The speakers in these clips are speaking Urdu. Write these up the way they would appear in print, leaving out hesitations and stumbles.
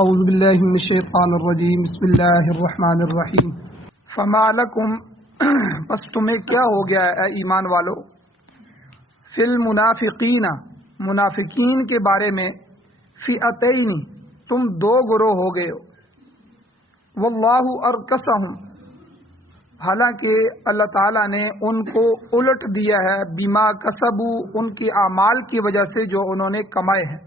اعوذ باللہ من الشیطان الرجیم بسم اللہ الرحمن الرحیم فما لکم پس تمہیں کیا ہو گیا ہے اے ایمان والو فی المنافقین منافقین کے بارے میں فئتین تم دو گروہ ہو گئے ہو واللہ ارکسہم حالانکہ اللہ تعالیٰ نے ان کو الٹ دیا ہے بما کسبوا ان کی اعمال کی وجہ سے جو انہوں نے کمائے ہیں،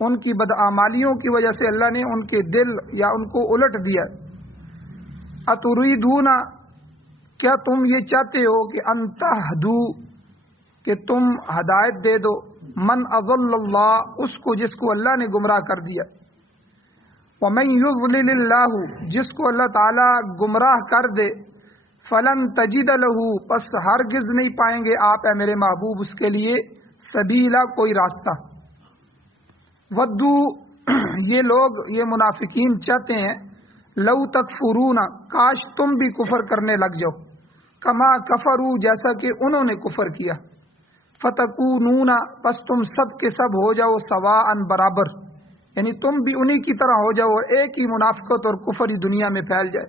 ان کی بدعمالیوں کی وجہ سے اللہ نے ان کے دل یا ان کو الٹ دیا۔ اتریدون کیا تم یہ چاہتے ہو کہ ان تہدو کہ تم ہدایت دے دو من اضل اللہ اس کو جس کو اللہ نے گمراہ کر دیا، ومن یضلل اللہ جس کو اللہ تعالی گمراہ کر دے فلن تجد له پس ہرگز نہیں پائیں گے آپ اے میرے محبوب اس کے لیے سبیلا کوئی راستہ۔ ودو یہ لوگ یہ منافقین چاہتے ہیں لو تکفرون کاش تم بھی کفر کرنے لگ جاؤ، کما کفروا جیسا کہ انہوں نے کفر کیا، فتکونون پس تم سب کے سب ہو جاؤ سواء برابر، یعنی تم بھی انہی کی طرح ہو جاؤ اور ایک ہی منافقت اور کفر ہی دنیا میں پھیل جائے۔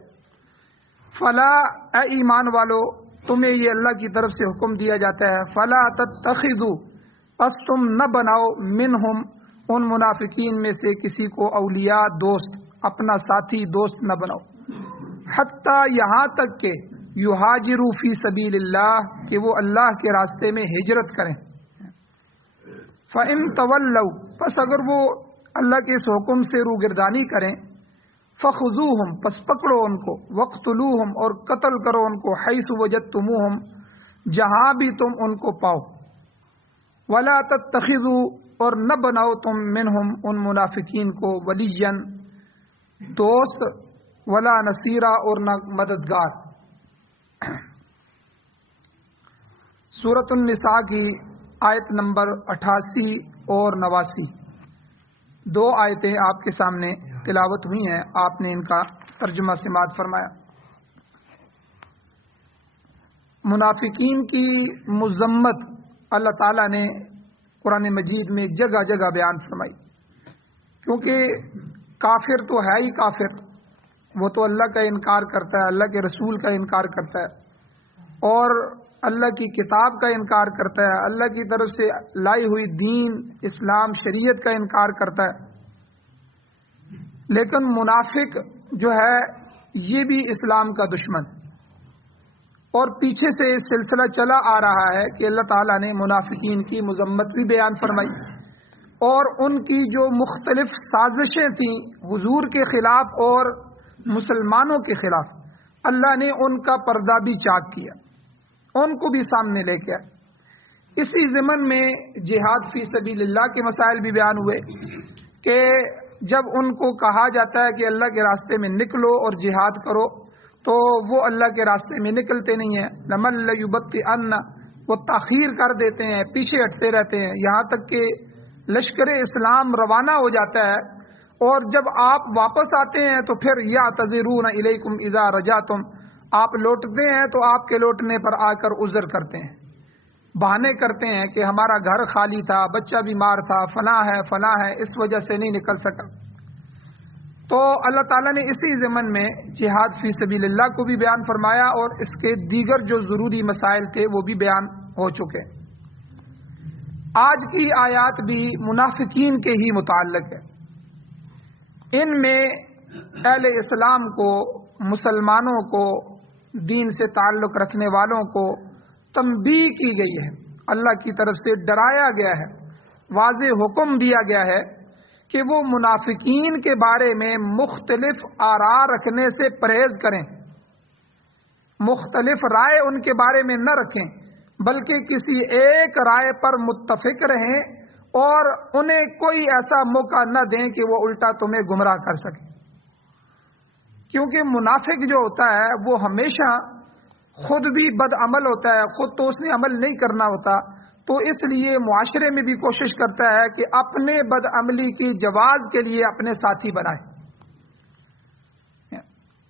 فلا اے ایمان والو تمہیں یہ اللہ کی طرف سے حکم دیا جاتا ہے فلا تتخذوا پس تم نہ بناؤ منہم ان منافقین میں سے کسی کو اولیاء دوست، اپنا ساتھی دوست نہ بناؤ، حتیٰ یہاں تک کہ یہاجروا فی سبیل اللہ کہ وہ اللہ کے راستے میں ہجرت کریں۔ فإن تولوا پس اگر وہ اللہ کے اس حکم سے روگردانی کریں، فخذوہم پس پکڑو ان کو، وقتلوہم اور قتل کرو ان کو، حیث وجدتموہم جہاں بھی تم ان کو پاؤ، ولا تتخذوا اور نہ بناؤ تم منہم ان منافقین کو ولیًا دوست، ولا نصیرا اور نہ مددگار۔ سورۃ النساء کی آیت نمبر 88 اور 89 دو آیتیں آپ کے سامنے تلاوت ہوئی ہیں، آپ نے ان کا ترجمہ سماعت فرمایا۔ منافقین کی مذمت اللہ تعالیٰ نے قرآن مجید میں جگہ جگہ بیان فرمائی، کیونکہ کافر تو ہے ہی کافر، وہ تو اللہ کا انکار کرتا ہے، اللہ کے رسول کا انکار کرتا ہے اور اللہ کی کتاب کا انکار کرتا ہے، اللہ کی طرف سے لائی ہوئی دین اسلام شریعت کا انکار کرتا ہے۔ لیکن منافق جو ہے یہ بھی اسلام کا دشمن، اور پیچھے سے سلسلہ چلا آ رہا ہے کہ اللہ تعالیٰ نے منافقین کی مذمت بھی بیان فرمائی اور ان کی جو مختلف سازشیں تھیں حضور کے خلاف اور مسلمانوں کے خلاف، اللہ نے ان کا پردہ بھی چاک کیا، ان کو بھی سامنے لے کے آئے۔ اسی ضمن میں جہاد فی سبیل اللہ کے مسائل بھی بیان ہوئے کہ جب ان کو کہا جاتا ہے کہ اللہ کے راستے میں نکلو اور جہاد کرو تو وہ اللہ کے راستے میں نکلتے نہیں ہیں، لمن لیبطئن وہ تاخیر کر دیتے ہیں، پیچھے ہٹتے رہتے ہیں، یہاں تک کہ لشکر اسلام روانہ ہو جاتا ہے اور جب آپ واپس آتے ہیں تو پھر یعتذرون الیکم اذا رجعتم آپ لوٹتے ہیں تو آپ کے لوٹنے پر آ کر عذر کرتے ہیں، بہانے کرتے ہیں کہ ہمارا گھر خالی تھا، بچہ بیمار تھا، فلاں ہے اس وجہ سے نہیں نکل سکا۔ تو اللہ تعالیٰ نے اسی ضمن میں جہاد فی سبیل اللہ کو بھی بیان فرمایا اور اس کے دیگر جو ضروری مسائل تھے وہ بھی بیان ہو چکے۔ آج کی آیات بھی منافقین کے ہی متعلق ہے، ان میں اہل اسلام کو، مسلمانوں کو، دین سے تعلق رکھنے والوں کو تنبیہ کی گئی ہے، اللہ کی طرف سے ڈرایا گیا ہے، واضح حکم دیا گیا ہے کہ وہ منافقین کے بارے میں مختلف آراء رکھنے سے پرہیز کریں، مختلف رائے ان کے بارے میں نہ رکھیں بلکہ کسی ایک رائے پر متفق رہیں اور انہیں کوئی ایسا موقع نہ دیں کہ وہ الٹا تمہیں گمراہ کر سکیں، کیونکہ منافق جو ہوتا ہے وہ ہمیشہ خود بھی بد عمل ہوتا ہے، خود تو اس نے عمل نہیں کرنا ہوتا، تو اس لیے معاشرے میں بھی کوشش کرتا ہے کہ اپنے بد عملی کی جواز کے لیے اپنے ساتھی بنائے۔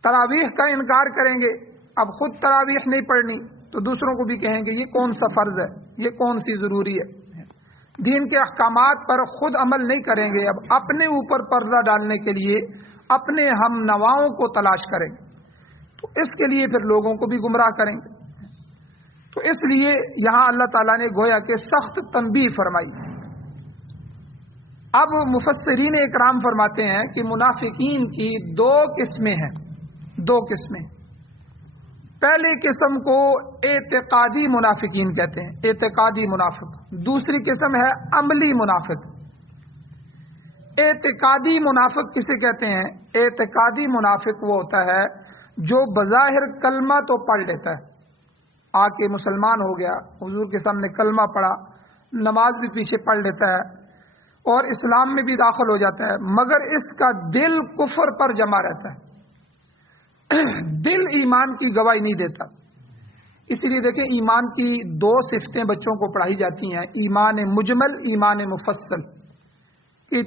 تراویح کا انکار کریں گے، اب خود تراویح نہیں پڑھنی تو دوسروں کو بھی کہیں گے یہ کون سا فرض ہے، یہ کون سی ضروری ہے۔ دین کے احکامات پر خود عمل نہیں کریں گے، اب اپنے اوپر پردہ ڈالنے کے لیے اپنے ہم نواؤں کو تلاش کریں گے، تو اس کے لیے پھر لوگوں کو بھی گمراہ کریں گے۔ تو اس لیے یہاں اللہ تعالیٰ نے گویا کہ سخت تنبیہ فرمائی۔ اب مفسرین اکرام فرماتے ہیں کہ منافقین کی دو قسمیں ہیں، دو قسمیں۔ پہلی قسم کو اعتقادی منافقین کہتے ہیں، اعتقادی منافق۔ دوسری قسم ہے عملی منافق۔ اعتقادی منافق کسے کہتے ہیں؟ اعتقادی منافق وہ ہوتا ہے جو بظاہر کلمہ تو پڑھ لیتا ہے، آ کے مسلمان ہو گیا، حضور کے سامنے کلمہ پڑھا، نماز بھی پیچھے پڑھ لیتا ہے اور اسلام میں بھی داخل ہو جاتا ہے، مگر اس کا دل کفر پر جمع رہتا ہے، دل ایمان کی گواہی نہیں دیتا۔ اسی لیے دیکھیں ایمان کی دو صفتیں بچوں کو پڑھائی جاتی ہیں، ایمان مجمل، ایمان مفصل۔ کہ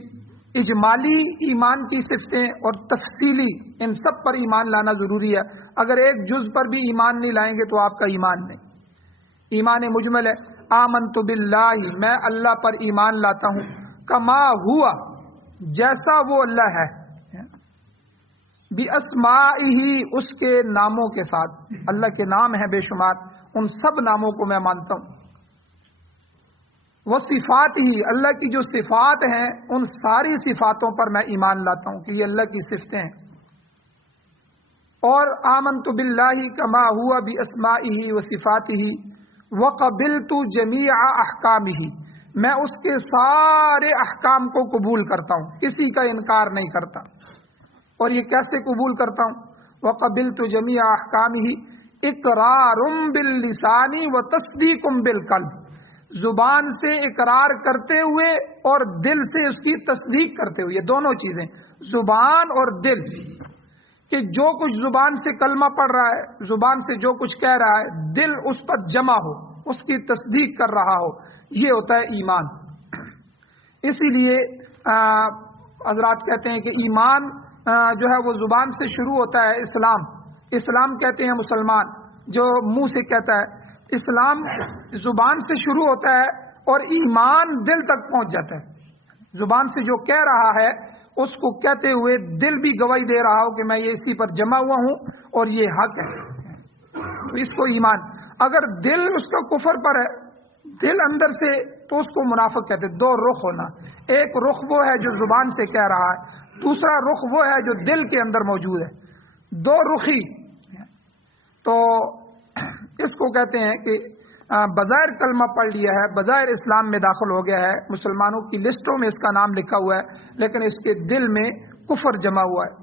اجمالی ایمان کی صفتیں اور تفصیلی، ان سب پر ایمان لانا ضروری ہے۔ اگر ایک جز پر بھی ایمان نہیں لائیں گے تو آپ کا ایمان نہیں۔ ایمان مجمل ہے، آمنت باللہ، میں اللہ پر ایمان لاتا ہوں، کما ہوا، جیسا وہ اللہ ہے، بِأَسْمَائِهِ، اس کے ناموں کے ساتھ، اللہ کے نام ہیں بے شمار، ان سب ناموں کو میں مانتا ہوں۔ وَصِفَاتِهِ، اللہ کی جو صفات ہیں ان ساری صفاتوں پر میں ایمان لاتا ہوں کہ یہ اللہ کی صفتیں ہیں۔ اور آمنت باللہ کما ہوا بِأَسْمَائِهِ وَصِفَاتِهِ وَقَبِلْتُ جَمِيعَ أَحْكَامِهِ، میں اس کے سارے احکام کو قبول کرتا ہوں، کسی کا انکار نہیں کرتا۔ اور یہ کیسے قبول کرتا ہوں؟ وَقَبِلْتُ جَمِيعَ أَحْكَامِهِ اقرار باللسان وتصدیق بالقلب، زبان سے اقرار کرتے ہوئے اور دل سے اس کی تصدیق کرتے ہوئے، یہ دونوں چیزیں، زبان اور دل، کہ جو کچھ زبان سے کلمہ پڑھ رہا ہے، زبان سے جو کچھ کہہ رہا ہے، دل اس پر جمع ہو، اس کی تصدیق کر رہا ہو، یہ ہوتا ہے ایمان۔ اسی لیے حضرات کہتے ہیں کہ ایمان جو ہے وہ زبان سے شروع ہوتا ہے، اسلام کہتے ہیں مسلمان جو منہ سے کہتا ہے، اسلام زبان سے شروع ہوتا ہے اور ایمان دل تک پہنچ جاتا ہے۔ زبان سے جو کہہ رہا ہے اس کو کہتے ہوئے دل بھی گواہی دے رہا ہو کہ میں یہ اسی پر جمع ہوا ہوں اور یہ حق ہے، تو اس کو ایمان۔ اگر دل اس کا کفر پر ہے، دل اندر سے، تو اس کو منافق کہتے ہیں۔ دو رخ ہونا، ایک رخ وہ ہے جو زبان سے کہہ رہا ہے، دوسرا رخ وہ ہے جو دل کے اندر موجود ہے، دو رخی۔ تو اس کو کہتے ہیں کہ بظاہر کلمہ پڑھ لیا ہے، بظاہر اسلام میں داخل ہو گیا ہے، مسلمانوں کی لسٹوں میں اس کا نام لکھا ہوا ہے، لیکن اس کے دل میں کفر جمع ہوا ہے۔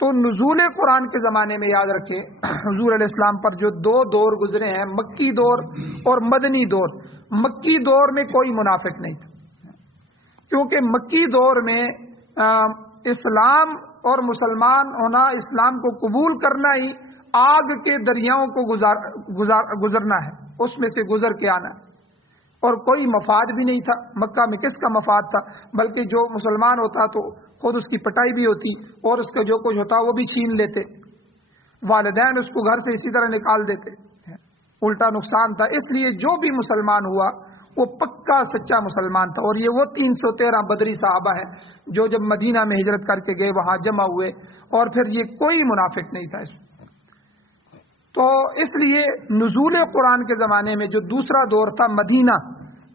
تو نزول قرآن کے زمانے میں یاد رکھیں حضور علیہ السلام پر جو دو دور گزرے ہیں، مکی دور اور مدنی دور۔ مکی دور میں کوئی منافق نہیں تھا، کیونکہ مکی دور میں اسلام اور مسلمان ہونا، اسلام کو قبول کرنا ہی آگ کے دریاؤں کو گزرنا ہے، اس میں سے گزر کے آنا ہے، اور کوئی مفاد بھی نہیں تھا۔ مکہ میں کس کا مفاد تھا؟ بلکہ جو مسلمان ہوتا تو خود اس کی پٹائی بھی ہوتی اور اس کا جو کچھ ہوتا وہ بھی چھین لیتے، والدین اس کو گھر سے اسی طرح نکال دیتے، الٹا نقصان تھا۔ اس لیے جو بھی مسلمان ہوا وہ پکا سچا مسلمان تھا، اور یہ وہ 313 بدری صحابہ ہیں جو جب مدینہ میں ہجرت کر کے گئے وہاں جمع ہوئے، اور پھر یہ کوئی منافق نہیں تھا اس میں۔ تو اس لیے نزول قرآن کے زمانے میں جو دوسرا دور تھا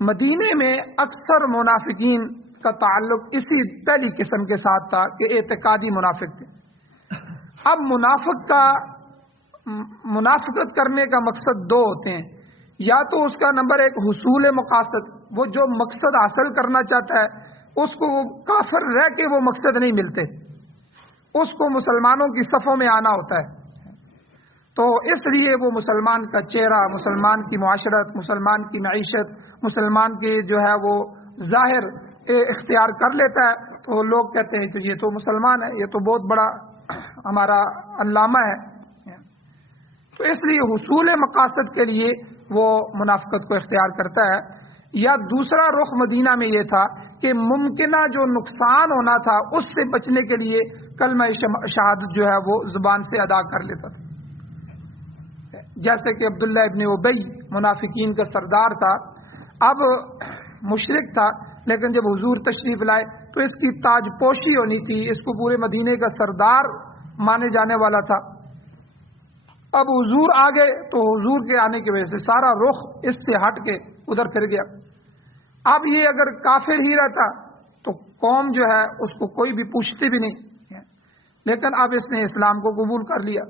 مدینے میں اکثر منافقین کا تعلق اسی پہلی قسم کے ساتھ تھا کہ اعتقادی منافق تھے۔ اب منافقت کرنے کا مقصد دو ہوتے ہیں، یا تو اس کا نمبر ایک حصول مقاصد، وہ جو مقصد حاصل کرنا چاہتا ہے اس کو وہ کافر رہ کے وہ مقصد نہیں ملتے، اس کو مسلمانوں کی صفوں میں آنا ہوتا ہے، تو اس لیے وہ مسلمان کا چہرہ، مسلمان کی معاشرت، مسلمان کی معیشت، مسلمان کی جو ہے وہ ظاہر اختیار کر لیتا ہے، تو لوگ کہتے ہیں کہ یہ تو مسلمان ہے، یہ تو بہت بڑا ہمارا علامہ ہے۔ تو اس لیے حصول مقاصد کے لیے وہ منافقت کو اختیار کرتا ہے۔ یا دوسرا رخ مدینہ میں یہ تھا کہ ممکنہ جو نقصان ہونا تھا اس سے بچنے کے لیے کلمہ شہادت جو ہے وہ زبان سے ادا کر لیتا تھا، جیسے کہ عبداللہ ابن ابی منافقین کا سردار تھا۔ اب مشرک تھا، لیکن جب حضور تشریف لائے تو اس کی تاج پوشی ہونی تھی، اس کو پورے مدینے کا سردار مانے جانے والا تھا۔ اب حضور آ گئے تو حضور کے آنے کی وجہ سے سارا رخ اس سے ہٹ کے ادھر پھر گیا۔ اب یہ اگر کافر ہی رہتا تو قوم جو ہے اس کو کوئی بھی پوچھتے بھی نہیں، لیکن اب اس نے اسلام کو قبول کر لیا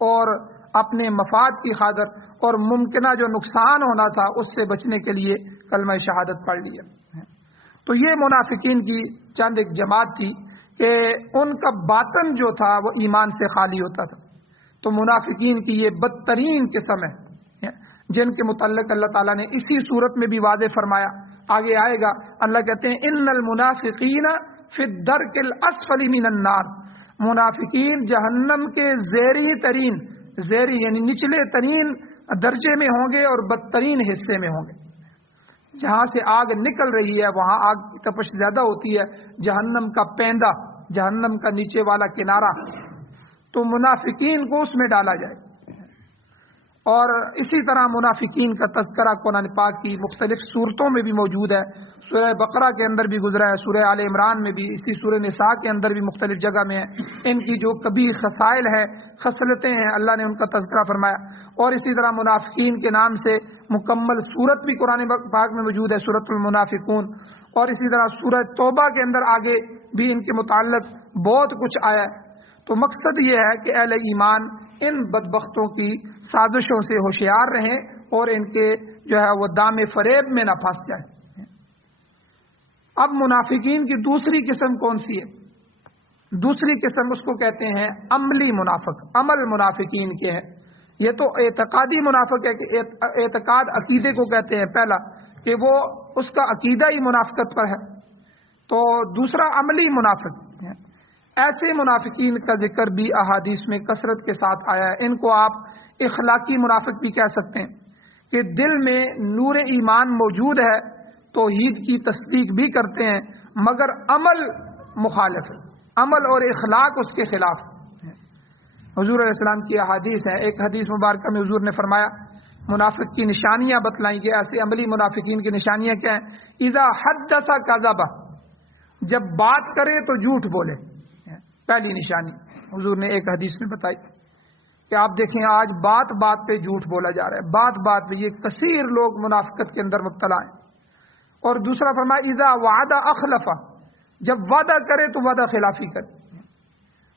اور اپنے مفاد کی خاطر اور ممکنہ جو نقصان ہونا تھا اس سے بچنے کے لیے کلمہ شہادت پڑھ لیا۔ تو یہ منافقین کی چند ایک جماعت تھی کہ ان کا باطن جو تھا وہ ایمان سے خالی ہوتا تھا۔ تو منافقین کی یہ بدترین قسم ہے جن کے متعلق اللہ تعالیٰ نے اسی صورت میں بھی واضح فرمایا، آگے آئے گا۔ اللہ کہتے ہیں ان المنافقین فی الدرک الاسفل من النار، منافقین جہنم کے زیری یعنی نچلے ترین درجے میں ہوں گے اور بدترین حصے میں ہوں گے۔ جہاں سے آگ نکل رہی ہے وہاں آگ کی تپش زیادہ ہوتی ہے، جہنم کا پیندہ، جہنم کا نیچے والا کنارہ، تو منافقین کو اس میں ڈالا جائے۔ اور اسی طرح منافقین کا تذکرہ قرآن پاک کی مختلف صورتوں میں بھی موجود ہے، سورہ بقرہ کے اندر بھی گزرا ہے، سورہ آل عمران میں بھی، اسی سورہ نساء کے اندر بھی مختلف جگہ میں ہے۔ ان کی جو کبیر خصائل ہے، خصلتیں ہیں، اللہ نے ان کا تذکرہ فرمایا۔ اور اسی طرح منافقین کے نام سے مکمل صورت بھی قرآن پاک میں موجود ہے، سورۃ المنافقون۔ اور اسی طرح سورہ توبہ کے اندر آگے بھی ان کے متعلق بہت کچھ آیا ہے۔ تو مقصد یہ ہے کہ اہل ایمان ان بدبختوں کی سازشوں سے ہوشیار رہیں اور ان کے جو ہے وہ دام فریب میں نہ پھنس جائیں۔ اب منافقین کی دوسری قسم کون سی ہے؟ دوسری قسم اس کو کہتے ہیں عملی منافق، عمل منافقین کے ہیں۔ یہ تو اعتقادی منافق ہے کہ اعتقاد عقیدے کو کہتے ہیں پہلا، کہ وہ اس کا عقیدہ ہی منافقت پر ہے۔ تو دوسرا عملی منافق ہے۔ ایسے منافقین کا ذکر بھی احادیث میں کثرت کے ساتھ آیا ہے۔ ان کو آپ اخلاقی منافق بھی کہہ سکتے ہیں کہ دل میں نور ایمان موجود ہے، توحید کی تصدیق بھی کرتے ہیں، مگر عمل مخالف ہے، عمل اور اخلاق اس کے خلاف ہے۔ حضور علیہ السلام کی احادیث ہے، ایک حدیث مبارکہ میں حضور نے فرمایا، منافق کی نشانیاں بتلائیں کہ ایسے عملی منافقین کی نشانیاں کیا ہیں؟ اذا حدث کذب، جب بات کرے تو جھوٹ بولے، پہلی نشانی حضور نے ایک حدیث میں بتائی کہ آپ دیکھیں آج بات بات پہ جھوٹ بولا جا رہا ہے، بات بات پہ، یہ کثیر لوگ منافقت کے اندر مبتلا ہیں۔ اور دوسرا فرمایا اذا وعد اخلف، جب وعدہ کرے تو وعدہ خلافی کرے۔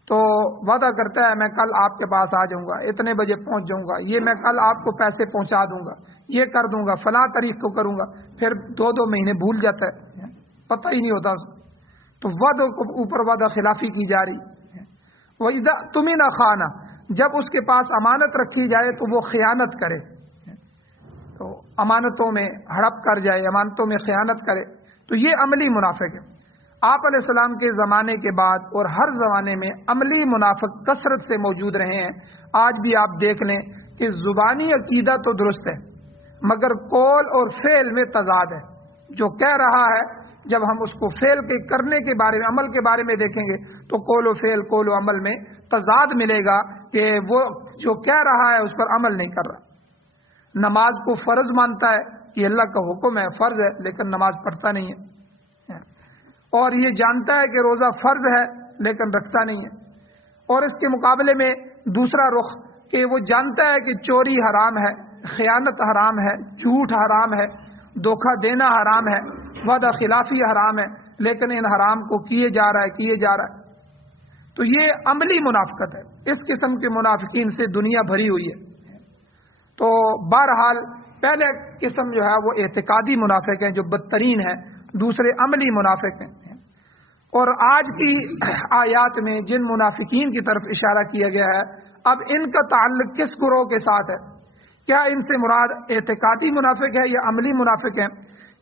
تو وعدہ کرتا ہے میں کل آپ کے پاس آ جاؤں گا، اتنے بجے پہنچ جاؤں گا، یہ میں کل آپ کو پیسے پہنچا دوں گا، یہ کر دوں گا، فلاں تاریخ کو کروں گا، پھر 2 مہینے بھول جاتا ہے، پتہ ہی نہیں ہوتا۔ تو وعدوں کو اوپر وعدہ خلافی کی جا رہی ہے۔ وَإِذَا اؤْتُمِنَ خَانَ، جب اس کے پاس امانت رکھی جائے تو وہ خیانت کرے، تو امانتوں میں ہڑپ کر جائے، امانتوں میں خیانت کرے، تو یہ عملی منافق ہے۔ آپ علیہ السلام کے زمانے کے بعد اور ہر زمانے میں عملی منافق کثرت سے موجود رہے ہیں۔ آج بھی آپ دیکھ لیں کہ زبانی عقیدہ تو درست ہے مگر قول اور فعل میں تضاد ہے۔ جو کہہ رہا ہے جب ہم اس کو فعل کے کرنے کے بارے میں، عمل کے بارے میں دیکھیں گے تو قول و فعل، قول و عمل میں تضاد ملے گا کہ وہ جو کہہ رہا ہے اس پر عمل نہیں کر رہا۔ نماز کو فرض مانتا ہے، یہ اللہ کا حکم ہے، فرض ہے، لیکن نماز پڑھتا نہیں ہے۔ اور یہ جانتا ہے کہ روزہ فرض ہے لیکن رکھتا نہیں ہے۔ اور اس کے مقابلے میں دوسرا رخ کہ وہ جانتا ہے کہ چوری حرام ہے، خیانت حرام ہے، جھوٹ حرام ہے، دھوکہ دینا حرام ہے، وعدہ خلافی حرام ہے، لیکن ان حرام کو کیے جا رہا ہے۔ تو یہ عملی منافقت ہے۔ اس قسم کے منافقین سے دنیا بھری ہوئی ہے۔ تو بہرحال پہلے قسم جو ہے وہ اعتقادی منافق ہیں جو بدترین ہے، دوسرے عملی منافق ہیں۔ اور آج کی آیات میں جن منافقین کی طرف اشارہ کیا گیا ہے، اب ان کا تعلق کس گروہ کے ساتھ ہے؟ کیا ان سے مراد اعتقادی منافق ہے یا عملی منافق ہیں؟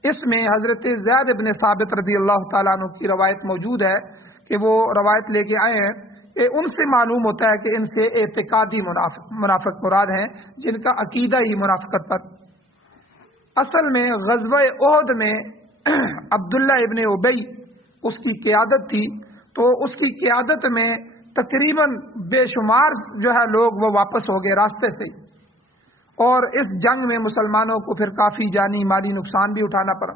اس میں حضرت زید بن ثابت رضی اللہ تعالیٰ عنہ کی روایت موجود ہے کہ وہ روایت لے کے آئے ہیں کہ ان سے معلوم ہوتا ہے کہ ان سے اعتقادی منافق مراد ہیں جن کا عقیدہ ہی منافقت پر۔ اصل میں غزوہ احد میں عبداللہ ابن ابی اس کی قیادت تھی، تو اس کی قیادت میں تقریباً بے شمار جو ہے لوگ وہ واپس ہو گئے راستے سے، اور اس جنگ میں مسلمانوں کو پھر کافی جانی مالی نقصان بھی اٹھانا پڑا۔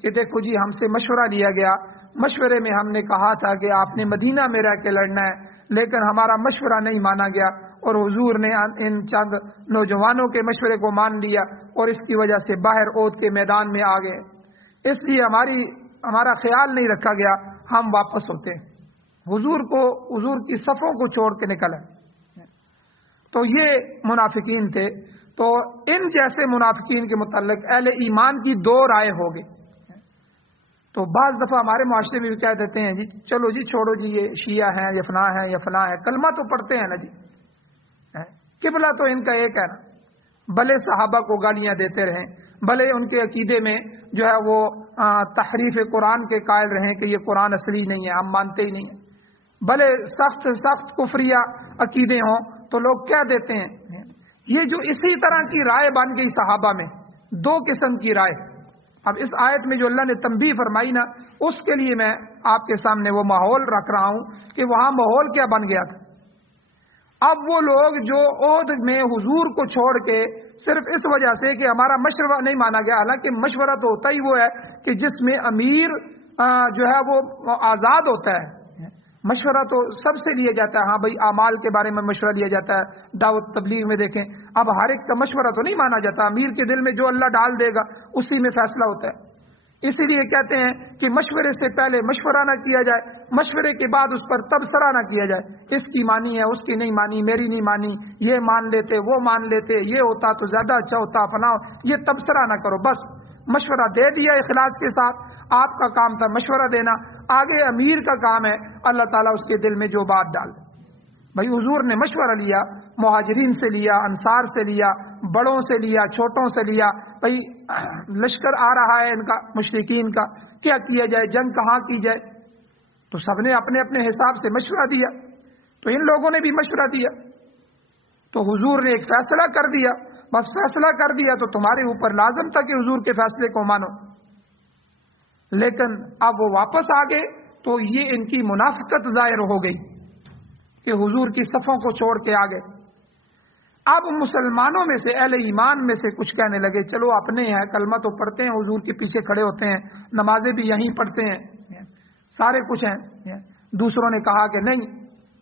کہ دیکھو جی ہم سے مشورہ لیا گیا، مشورے میں ہم نے کہا تھا کہ آپ نے مدینہ میں رہ کے لڑنا ہے، لیکن ہمارا مشورہ نہیں مانا گیا اور حضور نے ان چند نوجوانوں کے مشورے کو مان لیا اور اس کی وجہ سے باہر اود کے میدان میں آ گئے، اس لیے ہمارا خیال نہیں رکھا گیا، ہم واپس ہوتے حضور کی صفوں کو چھوڑ کے نکلے۔ تو یہ منافقین تھے۔ تو ان جیسے منافقین کے متعلق اہل ایمان کی دو رائے ہو گئی۔ تو بعض دفعہ ہمارے معاشرے میں بھی کہہ دیتے ہیں جی چلو جی چھوڑو جی، یہ شیعہ ہیں، یہ فلاں ہیں، یہ فلاں ہے، کلمہ تو پڑھتے ہیں نا جی، قبلہ تو ان کا ایک ہے نا، بھلے صحابہ کو گالیاں دیتے رہیں، بھلے ان کے عقیدے میں جو ہے وہ تحریف قرآن کے قائل رہیں کہ یہ قرآن اصلی نہیں ہے، ہم مانتے ہی نہیں ہیں، بھلے سخت سخت کفریہ عقیدے ہوں، تو لوگ کہہ دیتے ہیں۔ یہ جو اسی طرح کی رائے بن گئی صحابہ میں، دو قسم کی رائے۔ اب اس آیت میں جو اللہ نے تنبیہ فرمائی نا، اس کے لیے میں آپ کے سامنے وہ ماحول رکھ رہا ہوں کہ وہاں ماحول کیا بن گیا تھا۔ اب وہ لوگ جو عہد میں حضور کو چھوڑ کے صرف اس وجہ سے کہ ہمارا مشورہ نہیں مانا گیا، حالانکہ مشورہ تو ہوتا ہی وہ ہے کہ جس میں امیر جو ہے وہ آزاد ہوتا ہے، مشورہ تو سب سے لیا جاتا ہے، ہاں بھائی اعمال کے بارے میں مشورہ لیا جاتا ہے، دعوت تبلیغ میں دیکھیں، اب ہر ایک کا مشورہ تو نہیں مانا جاتا، امیر کے دل میں جو اللہ ڈال دے گا اسی میں فیصلہ ہوتا ہے۔ اسی لیے کہتے ہیں کہ مشورے سے پہلے مشورہ نہ کیا جائے، مشورے کے بعد اس پر تبصرہ نہ کیا جائے، اس کی مانی ہے، اس کی نہیں مانی، میری نہیں مانی، یہ مان لیتے وہ مان لیتے، یہ ہوتا تو زیادہ اچھا ہوتا، فلاں، یہ تبصرہ نہ کرو، بس مشورہ دے دیا اخلاص کے ساتھ، آپ کا کام تھا مشورہ دینا، آگے امیر کا کام ہے اللہ تعالیٰ اس کے دل میں جو بات ڈال دے۔ بھائی حضور نے مشورہ لیا، مہاجرین سے لیا، انصار سے لیا، بڑوں سے لیا، چھوٹوں سے لیا، بھائی لشکر آ رہا ہے ان کا مشرکین کا، کیا کیا جائے، جنگ کہاں کی جائے، تو سب نے اپنے اپنے حساب سے مشورہ دیا، تو ان لوگوں نے بھی مشورہ دیا، تو حضور نے ایک فیصلہ کر دیا، بس فیصلہ کر دیا تو تمہارے اوپر لازم تھا کہ حضور کے فیصلے کو مانو، لیکن اب وہ واپس آ گئے تو یہ ان کی منافقت ظاہر ہو گئی کہ حضور کی صفوں کو چھوڑ کے آ گئے۔ اب مسلمانوں میں سے، اہل ایمان میں سے کچھ کہنے لگے چلو اپنے ہیں، کلمہ تو پڑھتے ہیں، حضور کے پیچھے کھڑے ہوتے ہیں، نمازیں بھی یہیں پڑھتے ہیں، سارے کچھ ہیں۔ دوسروں نے کہا کہ نہیں،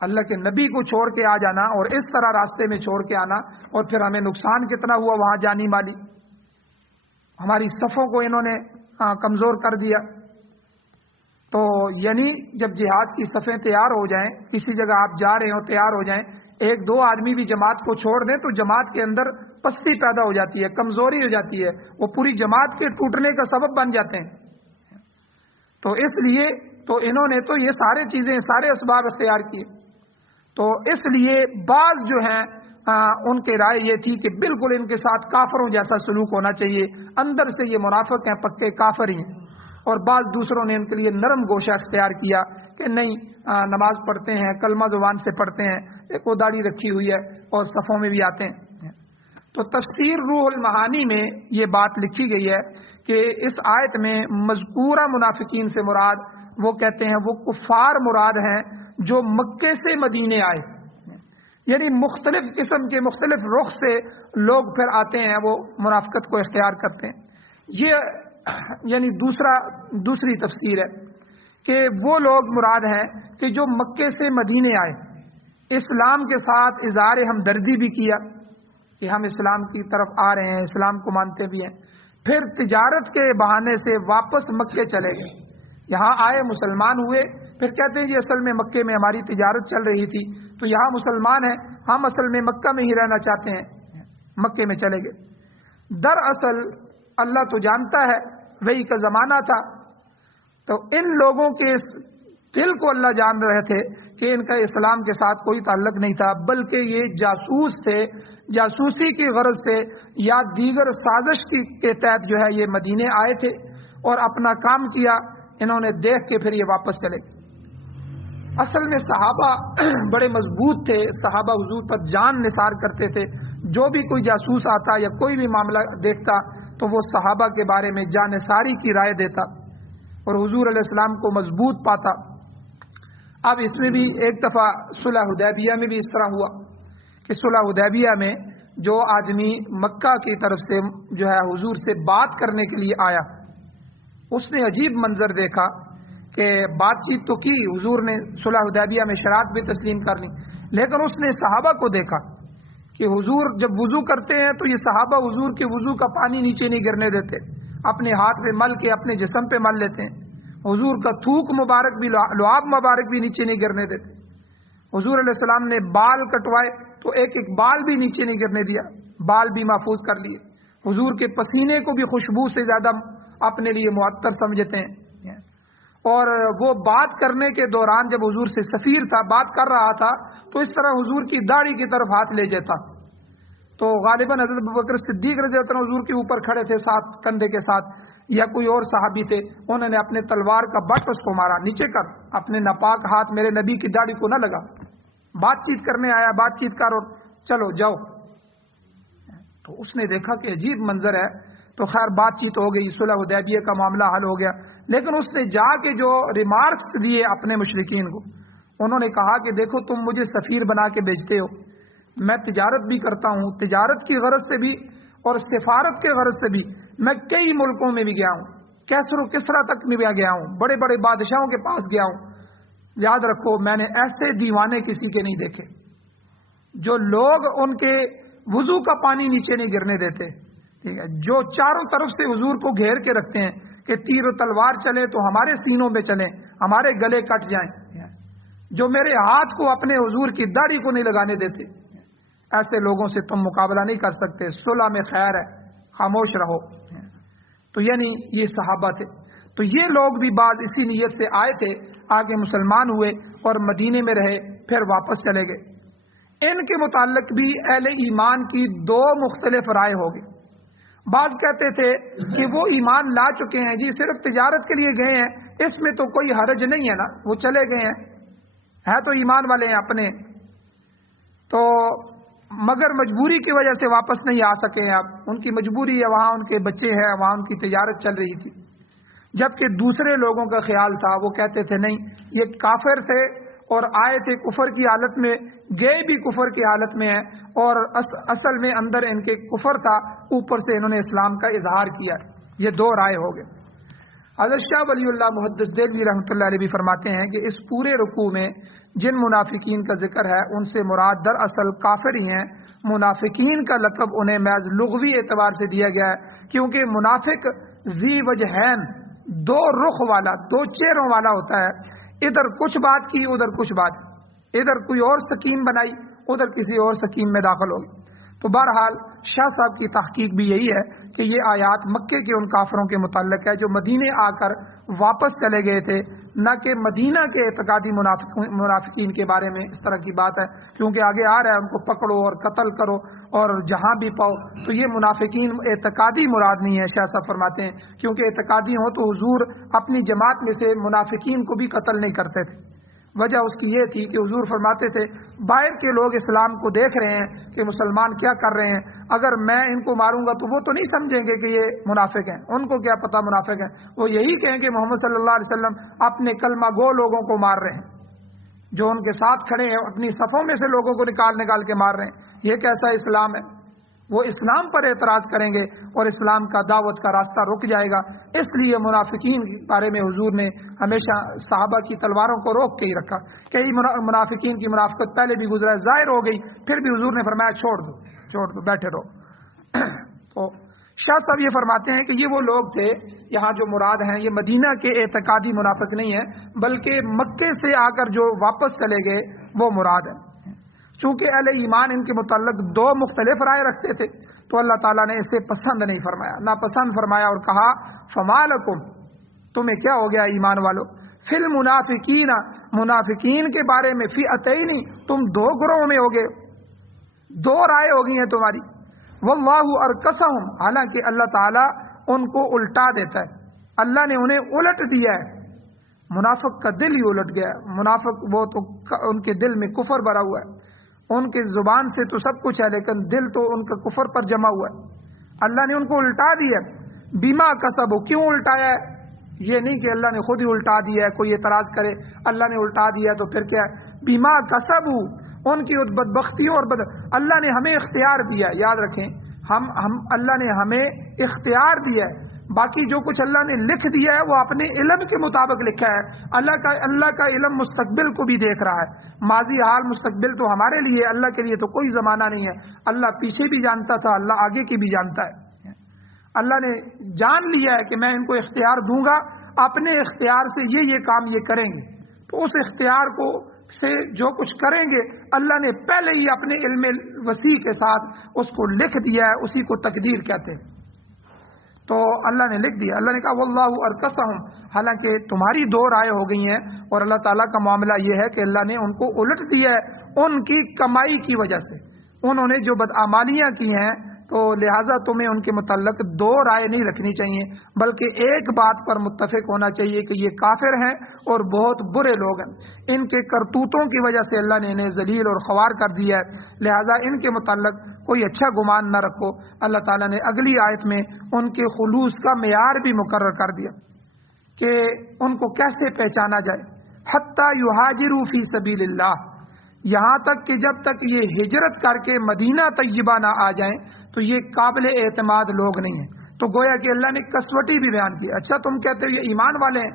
اللہ کے نبی کو چھوڑ کے آ جانا اور اس طرح راستے میں چھوڑ کے آنا، اور پھر ہمیں نقصان کتنا ہوا وہاں جانی مالی، ہماری صفوں کو انہوں نے کمزور کر دیا۔ تو یعنی جب جہاد کی صفیں تیار ہو جائیں، کسی جگہ آپ جا رہے ہو تیار ہو جائیں، ایک دو آدمی بھی جماعت کو چھوڑ دیں تو جماعت کے اندر پستی پیدا ہو جاتی ہے، کمزوری ہو جاتی ہے، وہ پوری جماعت کے ٹوٹنے کا سبب بن جاتے ہیں۔ تو اس لیے تو انہوں نے تو یہ سارے چیزیں، سارے اسباب اختیار کیے، تو اس لیے بعض جو ہیں ان کے رائے یہ تھی کہ بالکل ان کے ساتھ کافروں جیسا سلوک ہونا چاہیے، اندر سے یہ منافق ہیں، پکے کافر ہی ہیں، اور بعض دوسروں نے ان کے لیے نرم گوشہ اختیار کیا کہ نہیں، نماز پڑھتے ہیں، کلمہ زبان سے پڑھتے ہیں، ایک وہ داڑھی رکھی ہوئی ہے اور صفوں میں بھی آتے ہیں۔ تو تفسیر روح المعانی میں یہ بات لکھی گئی ہے کہ اس آیت میں مذکورہ منافقین سے مراد، وہ کہتے ہیں وہ کفار مراد ہیں جو مکے سے مدینے آئے، یعنی مختلف قسم کے مختلف رخ سے لوگ پھر آتے ہیں، وہ منافقت کو اختیار کرتے ہیں۔ یہ یعنی دوسری تفسیر ہے کہ وہ لوگ مراد ہیں کہ جو مکے سے مدینے آئے، اسلام کے ساتھ اظہار ہمدردی بھی کیا کہ ہم اسلام کی طرف آ رہے ہیں، اسلام کو مانتے بھی ہیں، پھر تجارت کے بہانے سے واپس مکے چلے گئے، یہاں آئے مسلمان ہوئے، پھر کہتے ہیں جی اصل میں مکے میں ہماری تجارت چل رہی تھی تو یہاں مسلمان ہیں، ہم اصل میں مکہ میں ہی رہنا چاہتے ہیں، مکے میں چلے گئے۔ دراصل اللہ تو جانتا ہے وہی کا زمانہ تھا، تو ان لوگوں کے دل کو اللہ جان رہے تھے کہ ان کا اسلام کے ساتھ کوئی تعلق نہیں تھا، بلکہ یہ جاسوس تھے، جاسوسی کی غرض سے یا دیگر سازش کے تحت جو ہے یہ مدینے آئے تھے اور اپنا کام کیا، انہوں نے دیکھ کے پھر یہ واپس چلے۔ اصل میں صحابہ بڑے مضبوط تھے، صحابہ حضور پر جان نثار کرتے تھے، جو بھی کوئی جاسوس آتا یا کوئی بھی معاملہ دیکھتا تو وہ صحابہ کے بارے میں جان نثاری کی رائے دیتا اور حضور علیہ السلام کو مضبوط پاتا۔ اب اس میں بھی ایک دفعہ صلح حدیبیہ میں بھی اس طرح ہوا کہ صلح حدیبیہ میں جو آدمی مکہ کی طرف سے جو ہے حضور سے بات کرنے کے لیے آیا، اس نے عجیب منظر دیکھا کہ بات چیت تو کی، حضور نے صلح حدیبیہ میں شرائط بھی تسلیم کر لی، لیکن اس نے صحابہ کو دیکھا کہ حضور جب وضو کرتے ہیں تو یہ صحابہ حضور کے وضو کا پانی نیچے نہیں گرنے دیتے، اپنے ہاتھ پہ مل کے اپنے جسم پہ مل لیتے ہیں، حضور کا تھوک مبارک بھی، لعاب مبارک بھی نیچے نہیں گرنے دیتے، حضور علیہ السلام نے بال کٹوائے تو ایک ایک بال بھی نیچے نہیں گرنے دیا، بال بھی محفوظ کر لیے، حضور کے پسینے کو بھی خوشبو سے زیادہ اپنے لیے معطر سمجھتے ہیں، اور وہ بات کرنے کے دوران جب حضور سے سفیر تھا، بات کر رہا تھا تو اس طرح حضور کی داڑھی کی طرف ہاتھ لے جاتا، تو غالباً حضرت ابوبکر صدیق رضی اللہ عنہ حضور کے اوپر کھڑے تھے ساتھ کندھے کے ساتھ، یا کوئی اور صحابی تھے، انہوں نے اپنے تلوار کا بٹ اس کو مارا، نیچے کر، اپنے ناپاک ہاتھ میرے نبی کی داڑھی کو نہ لگا، بات چیت کرنے آیا، بات چیت کر اور چلو جاؤ۔ تو اس نے دیکھا کہ عجیب منظر ہے، تو خیر بات چیت ہو گئی، صلح حدیبیہ کا معاملہ حل ہو گیا، لیکن اس نے جا کے جو ریمارکس دیے اپنے مشرکین کو، انہوں نے کہا کہ دیکھو تم مجھے سفیر بنا کے بھیجتے ہو، میں تجارت بھی کرتا ہوں، تجارت کی غرض سے بھی اور سفارت کے غرض سے بھی میں کئی ملکوں میں بھی گیا ہوں، کیسر و کسرا تک بھی گیا ہوں، بڑے بڑے بادشاہوں کے پاس گیا ہوں، یاد رکھو میں نے ایسے دیوانے کسی کے نہیں دیکھے جو لوگ ان کے وضو کا پانی نیچے نہیں گرنے دیتے، ٹھیک ہے، جو چاروں طرف سے حضور کو گھیر کے رکھتے ہیں کہ تیر و تلوار چلے تو ہمارے سینوں میں چلیں، ہمارے گلے کٹ جائیں، جو میرے ہاتھ کو اپنے حضور کی داڑھی کو نہیں لگانے دیتے، ایسے لوگوں سے تم مقابلہ نہیں کر سکتے، صلح میں خیر ہے، خاموش رہو۔ تو یعنی یہ صحابہ تھے، تو یہ لوگ بھی بعض اسی نیت سے آئے تھے، آگے مسلمان ہوئے اور مدینے میں رہے، پھر واپس چلے گئے۔ ان کے متعلق بھی اہل ایمان کی دو مختلف رائے ہوگی۔ بعض کہتے تھے کہ وہ ایمان لا چکے ہیں جی، صرف تجارت کے لیے گئے ہیں، اس میں تو کوئی حرج نہیں ہے نا، وہ چلے گئے ہیں، ہے تو ایمان والے ہیں اپنے، تو مگر مجبوری کی وجہ سے واپس نہیں آ سکے ہیں، اب ان کی مجبوری ہے، وہاں ان کے بچے ہیں، وہاں ان کی تجارت چل رہی تھی۔ جبکہ دوسرے لوگوں کا خیال تھا، وہ کہتے تھے نہیں، یہ کافر تھے اور آئے تھے کفر کی حالت میں، گئے بھی کفر کی حالت میں ہیں، اور اصل میں اندر ان کے کفر تھا، اوپر سے انہوں نے اسلام کا اظہار کیا۔ یہ دو رائے ہو گئے۔ حضرت شاہ ولی اللہ محدث دہلوی رحمۃ اللہ علیہ بھی فرماتے ہیں کہ اس پورے رکوع میں جن منافقین کا ذکر ہے ان سے مراد دراصل کافر ہی ہیں۔ منافقین کا لقب انہیں محض لغوی اعتبار سے دیا گیا ہے، کیونکہ منافق ذی وجہین، دو رخ والا، دو چہروں والا ہوتا ہے، ادھر کچھ بات کی ادھر کچھ بات، ادھر کوئی اور سکیم بنائی ادھر کسی اور سکیم میں داخل ہوگی۔ تو بہرحال شاہ صاحب کی تحقیق بھی یہی ہے کہ یہ آیات مکے کے ان کافروں کے متعلق ہے جو مدینے آ کر واپس چلے گئے تھے، نہ کہ مدینہ کے اعتقادی منافقین کے بارے میں اس طرح کی بات ہے، کیونکہ آگے آ رہا ہے ان کو پکڑو اور قتل کرو اور جہاں بھی پاؤ، تو یہ منافقین اعتقادی مراد نہیں ہے، شاہ صاحب فرماتے ہیں، کیونکہ اعتقادی ہو تو حضور اپنی جماعت میں سے منافقین کو بھی قتل نہیں کرتے تھے۔ وجہ اس کی یہ تھی کہ حضور فرماتے تھے باہر کے لوگ اسلام کو دیکھ رہے ہیں کہ مسلمان کیا کر رہے ہیں، اگر میں ان کو ماروں گا تو وہ تو نہیں سمجھیں گے کہ یہ منافق ہیں، ان کو کیا پتہ منافق ہیں، وہ یہی کہیں کہ محمد صلی اللہ علیہ وسلم اپنے کلمہ گو لوگوں کو مار رہے ہیں، جو ان کے ساتھ کھڑے ہیں اپنی صفوں میں سے لوگوں کو نکال کے مار رہے ہیں، یہ کیسا اسلام ہے؟ وہ اسلام پر اعتراض کریں گے اور اسلام کا دعوت کا راستہ رک جائے گا۔ اس لیے منافقین کے بارے میں حضور نے ہمیشہ صحابہ کی تلواروں کو روک کے ہی رکھا۔ کئی منافقین کی منافقت پہلے بھی گزرا، ظاہر ہو گئی، پھر بھی حضور نے فرمایا چھوڑ دو بیٹھے رہو۔ تو شاہ صاحب یہ فرماتے ہیں کہ یہ وہ لوگ تھے، یہاں جو مراد ہیں یہ مدینہ کے اعتقادی منافق نہیں ہیں، بلکہ مکے سے آ کر جو واپس چلے گئے وہ مراد ہیں۔ چونکہ اہل ایمان ان کے متعلق دو مختلف رائے رکھتے تھے تو اللہ تعالیٰ نے اسے پسند نہیں فرمایا، ناپسند فرمایا اور کہا فما لکم، تمہیں کیا ہو گیا ایمان والو، فی المنافقین، منافقین کے بارے میں، فی اتین، تم دو گروہوں میں ہوگے، دو رائے ہو گئی ہیں تمہاری، واللہ ارکسہم، حالانکہ اللہ تعالیٰ ان کو الٹا دیتا ہے، اللہ نے انہیں الٹ دیا ہے، منافق کا دل ہی الٹ گیا ہے، منافق وہ تو ان کے دل میں کفر بھرا ہوا ہے، ان کی زبان سے تو سب کچھ ہے لیکن دل تو ان کا کفر پر جمع ہوا ہے، اللہ نے ان کو الٹا دیا، بیما کسبو، کیوں الٹایا ہے؟ یہ نہیں کہ اللہ نے خود ہی الٹا دیا ہے، کوئی اعتراض کرے اللہ نے الٹا دیا تو پھر کیا ہے، بیما کسبو، ان کی بدبختیوں اور اللہ نے ہمیں اختیار دیا ہے، یاد رکھیں ہم اللہ نے ہمیں اختیار دیا ہے، باقی جو کچھ اللہ نے لکھ دیا ہے وہ اپنے علم کے مطابق لکھا ہے۔ اللہ کا علم مستقبل کو بھی دیکھ رہا ہے، ماضی حال مستقبل تو ہمارے لیے، اللہ کے لیے تو کوئی زمانہ نہیں ہے۔ اللہ پیچھے بھی جانتا تھا، اللہ آگے کی بھی جانتا ہے۔ اللہ نے جان لیا ہے کہ میں ان کو اختیار دوں گا، اپنے اختیار سے یہ کام یہ کریں گے، تو اس اختیار کو سے جو کچھ کریں گے اللہ نے پہلے ہی اپنے علم وسیع کے ساتھ اس کو لکھ دیا ہے، اسی کو تقدیر کہتے ہیں۔ تو اللہ نے لکھ دیا، اللہ نے کہا واللہ ارکسہم، حالانکہ تمہاری دو رائے ہو گئی ہیں، اور اللہ تعالیٰ کا معاملہ یہ ہے کہ اللہ نے ان کو الٹ دیا ہے ان کی کمائی کی وجہ سے، انہوں نے جو بدعمالیاں کی ہیں، تو لہٰذا تمہیں ان کے متعلق دو رائے نہیں رکھنی چاہیے، بلکہ ایک بات پر متفق ہونا چاہیے کہ یہ کافر ہیں اور بہت برے لوگ ہیں، ان کے کرتوتوں کی وجہ سے اللہ نے انہیں ذلیل اور خوار کر دیا ہے، لہٰذا ان کے متعلق کوئی اچھا گمان نہ رکھو۔ اللہ تعالیٰ نے اگلی آیت میں ان کے خلوص کا معیار بھی مقرر کر دیا کہ ان کو کیسے پہچانا جائے، حتیٰ یہاجروا فی سبیل اللہ، یہاں تک کہ جب تک یہ ہجرت کر کے مدینہ طیبہ نہ آ جائیں تو یہ قابل اعتماد لوگ نہیں ہیں۔ تو گویا کہ اللہ نے کسوٹی بھی بیان کی، اچھا تم کہتے ہو یہ ایمان والے ہیں،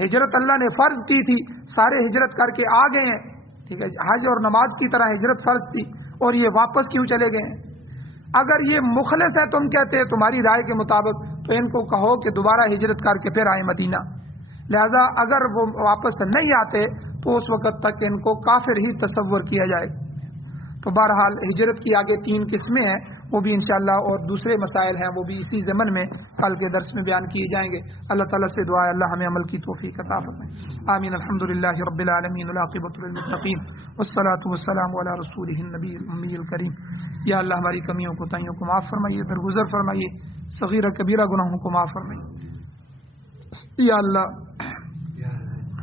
ہجرت اللہ نے فرض کی تھی، سارے ہجرت کر کے آ گئے ہیں، ٹھیک ہے، حج اور نماز کی طرح ہجرت فرض تھی اور یہ واپس کیوں چلے گئے ہیں؟ اگر یہ مخلص ہے تم کہتے ہیں تمہاری رائے کے مطابق، تو ان کو کہو کہ دوبارہ ہجرت کر کے پھر آئیں مدینہ، لہذا اگر وہ واپس نہیں آتے تو اس وقت تک ان کو کافر ہی تصور کیا جائے۔ تو بہرحال ہجرت کی آگے 3 قسمیں ہیں، وہ بھی انشاءاللہ، اور دوسرے مسائل ہیں وہ بھی اسی ضمن میں کل کے درس میں بیان کیے جائیں گے۔ اللہ تعالیٰ سے دعا ہے اللہ ہمیں عمل کی توفیق عطا فرمائے، آمین۔ الحمدللہ رب العالمین، والعاقبۃ للمتقین، والصلاۃ والسلام علی رسولہ النبی الامی الکریم۔ یا اللہ ہماری کمیوں کوتاہیوں کو معاف فرمائیے، درگزر فرمائیے، صغیرہ کبیرہ گناہوں کو معاف فرمائیے۔ یا اللہ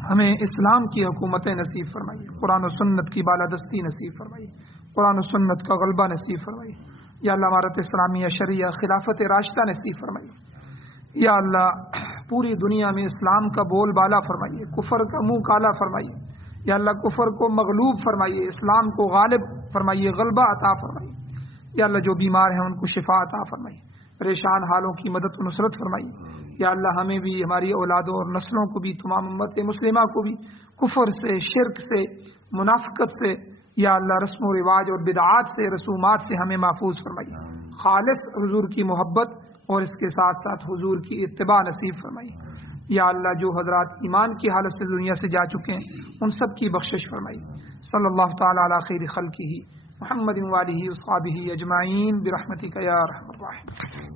ہمیں اسلام کی حکومت نصیب فرمائیے، قرآن و سنت کی بالادستی نصیب فرمائیے، قرآن و سنت کا غلبہ نصیب فرمائیے۔ یا اللہ امارت اسلامیہ شریعہ خلافت راشدہ نصیب فرمائیے۔ یا اللہ پوری دنیا میں اسلام کا بول بالا فرمائیے، کفر کا منہ کالا فرمائیے۔ یا اللہ کفر کو مغلوب فرمائیے، اسلام کو غالب فرمائیے، غلبہ عطا فرمائیے۔ یا اللہ جو بیمار ہیں ان کو شفا عطا فرمائیے، پریشان حالوں کی مدد و نصرت فرمائیے۔ یا اللہ ہمیں بھی، ہماری اولادوں اور نسلوں کو بھی، تمام امت مسلمہ کو بھی کفر سے، شرک سے، منافقت سے، یا اللہ رسم و رواج اور بدعات سے، رسومات سے ہمیں محفوظ فرمائیے، خالص حضور کی محبت اور اس کے ساتھ ساتھ حضور کی اتباع نصیب فرمائیے۔ یا اللہ جو حضرات ایمان کی حالت سے دنیا سے جا چکے ہیں ان سب کی بخشش فرمائیے۔ صلی اللہ تعالی علی خیر خلقہ محمد و آلہ و اصحابہ اجمعین برحمتک یا ارحم الراحمین۔